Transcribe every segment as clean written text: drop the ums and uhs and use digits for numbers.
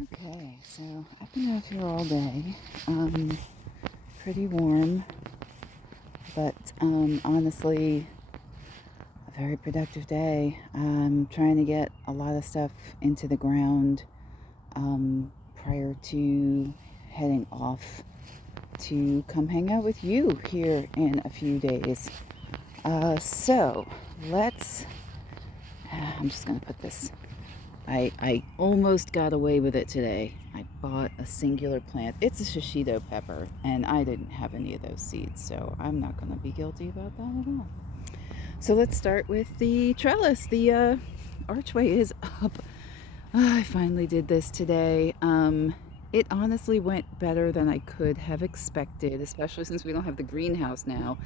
Okay, so I've been out here all day. Pretty warm, but honestly, a very productive day. I'm trying to get a lot of stuff into the ground prior to heading off to come hang out with you here in a few days. So let's. I'm just gonna put this. I almost got away with it today. I bought a singular plant. It's a shishito pepper, and I didn't have any of those seeds, so I'm not going to be guilty about that at all. So let's start with the trellis. The archway is up. I finally did this today. It honestly went better than I could have expected, especially since we don't have the greenhouse now.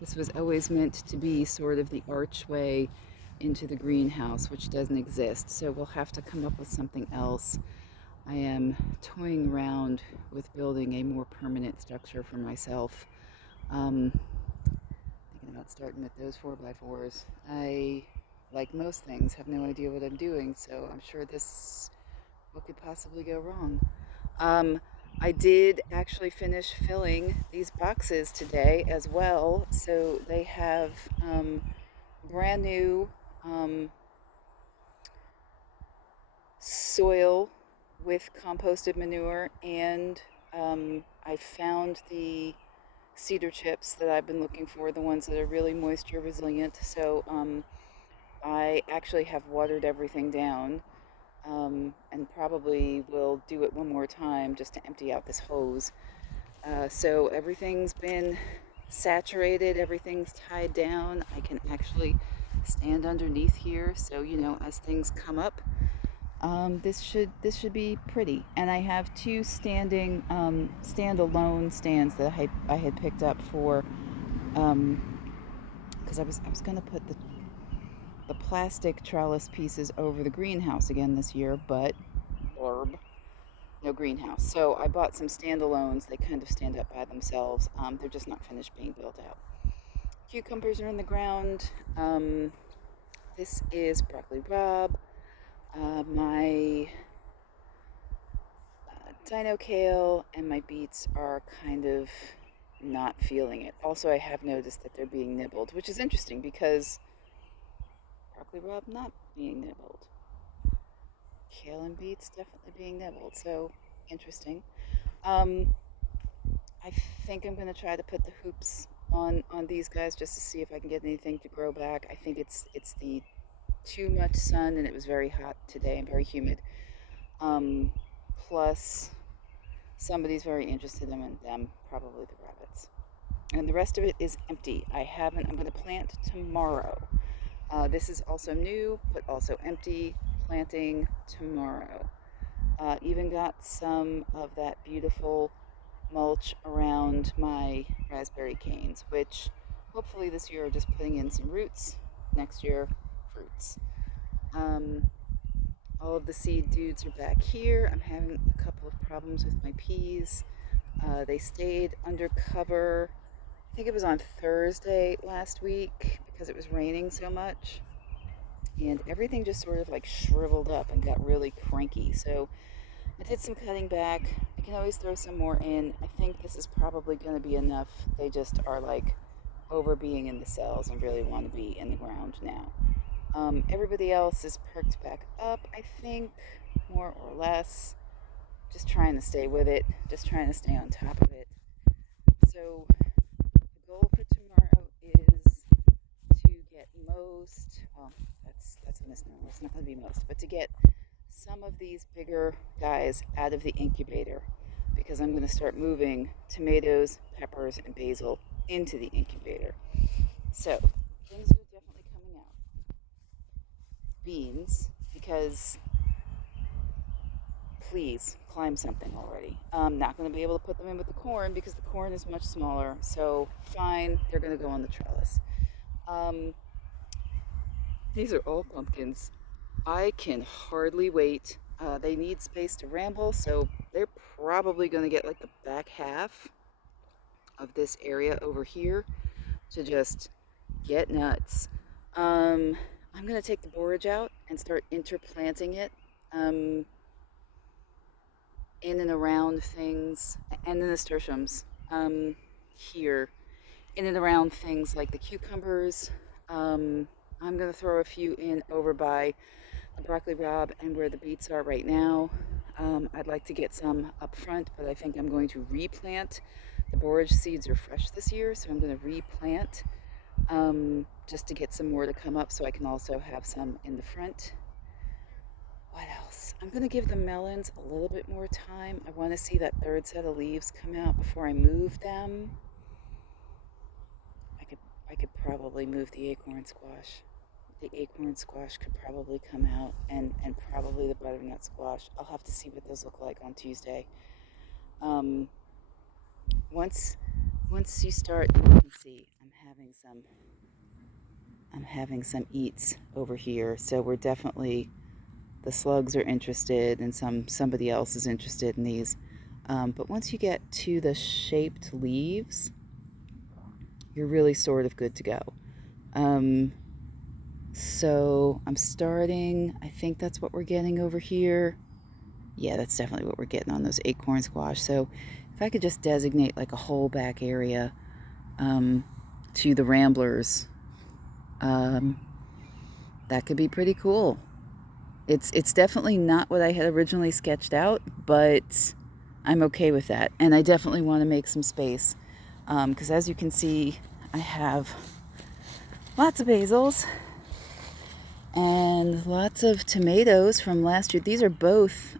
This was always meant to be sort of the archway into the greenhouse, which doesn't exist. So we'll have to come up with something else. I am toying around with building a more permanent structure for myself. Thinking about starting with those 4x4s. I, like most things, have no idea what I'm doing, so I'm sure what could possibly go wrong. Um, I did actually finish filling these boxes today as well, so they have brand new um, soil with composted manure, and I found the cedar chips that I've been looking for, the ones that are really moisture resilient. So I actually have watered everything down, and probably will do it one more time just to empty out this hose. So everything's been saturated, everything's tied down. I can actually stand underneath here, so as things come up, this should be pretty. And I have two standing standalone stands that I had picked up for because I was gonna put the plastic trellis pieces over the greenhouse again this year, but blurb, no greenhouse. So I bought some standalones. They kind of stand up by themselves. They're just not finished being built out. Cucumbers are in the ground. This is broccoli rabe. My dino kale and my beets are kind of not feeling it. Also, I have noticed that they're being nibbled, which is interesting because broccoli rabe not being nibbled. Kale and beets definitely being nibbled. So interesting. Um, I think I'm gonna try to put the hoops on these guys just to see if I can get anything to grow back. I think it's the too much sun, and it was very hot today and very humid. Um, Plus somebody's very interested in them, probably the rabbits. And the rest of it is empty. I'm going to plant tomorrow. This is also new, but also empty. Planting tomorrow. Even got some of that beautiful mulch around my raspberry canes, which hopefully this year are just putting in some roots. Next year, fruits. Um, all of the seed dudes are back here. I'm having a couple of problems with my peas. They stayed under cover. I think it was on Thursday last week because it was raining so much. And everything just sort of like shriveled up and got really cranky. So I did some cutting back. I can always throw some more in. I think this is probably going to be enough. They just are like over being in the cells and really want to be in the ground now. Everybody else is perked back up, I think, more or less. Just trying to stay with it, just trying to stay on top of it. So, the goal for tomorrow is to get that's a misnomer, it's not going to be most, but to get some of these bigger guys out of the incubator because I'm going to start moving tomatoes, peppers, and basil into the incubator. So, things are definitely coming out. Beans, because please climb something already. I'm not going to be able to put them in with the corn because the corn is much smaller. So fine, they're going to go on the trellis. Um, these are all pumpkins. I can hardly wait. They need space to ramble, so they're probably going to get like the back half of this area over here to just get nuts. I'm going to take the borage out and start interplanting it. Um, in and around things, and the nasturtiums here, in and around things like the cucumbers. I'm going to throw a few in over by the broccoli rabe and where the beets are right now. I'd like to get some up front, but I think I'm going to replant. The borage seeds are fresh this year, so I'm going to replant just to get some more to come up so I can also have some in the front. What else? I'm going to give the melons a little bit more time. I want to see that third set of leaves come out before I move them. I could probably move the acorn squash. The acorn squash could probably come out, and probably the butternut squash. I'll have to see what those look like on Tuesday. Um, once you start, you can see I'm having some eats over here. So we're definitely, the slugs are interested, and somebody else is interested in these. But once you get to the shaped leaves, you're really sort of good to go. So I'm starting, I think that's what we're getting over here. Yeah, that's definitely what we're getting on those acorn squash. So if I could just designate like a whole back area to the ramblers, that could be pretty cool. It's definitely not what I had originally sketched out, but I'm okay with that. And I definitely want to make some space because as you can see, I have lots of basils and lots of tomatoes from last year. These are both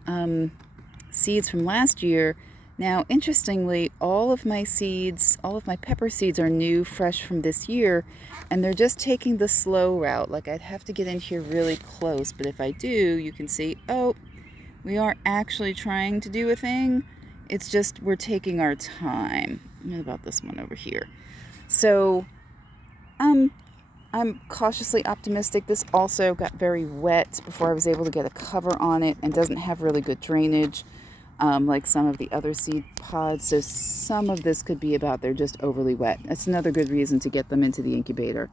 seeds from last year. Now, interestingly, all of my pepper seeds are new, fresh from this year, and they're just taking the slow route. Like, I'd have to get in here really close, but if I do, you can see, oh, we aren't actually trying to do a thing. It's just we're taking our time. What about this one over here? So, I'm cautiously optimistic. This also got very wet before I was able to get a cover on it and doesn't have really good drainage like some of the other seed pods. So some of this could be about they're just overly wet. That's another good reason to get them into the incubator.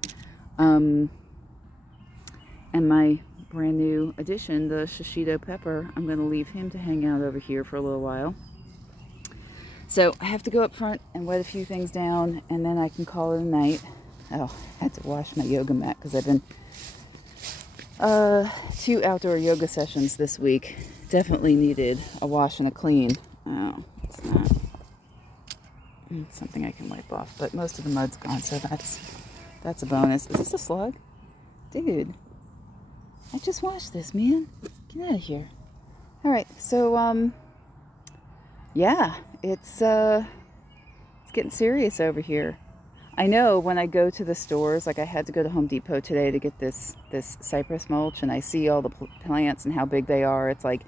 And my brand new addition, the shishito pepper, I'm going to leave him to hang out over here for a little while. So I have to go up front and wet a few things down, and then I can call it a night. Oh, I had to wash my yoga mat because I've been 2 outdoor yoga sessions this week. Definitely needed a wash and a clean. Oh, it's not. It's something I can wipe off, but most of the mud's gone, so that's a bonus. Is this a slug? Dude, I just washed this, man. Get out of here. All right, so yeah, it's getting serious over here. I know when I go to the stores, like I had to go to Home Depot today to get this cypress mulch, and I see all the plants and how big they are. It's like,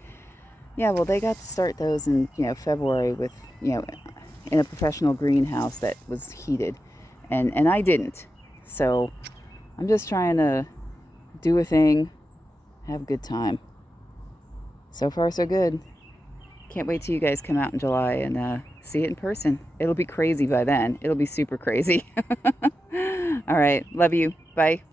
yeah, well, they got to start those in, February with, in a professional greenhouse that was heated, and I didn't. So I'm just trying to do a thing, have a good time. So far, so good. Can't wait till you guys come out in July and see it in person. It'll be crazy by then. It'll be super crazy. All right. Love you. Bye.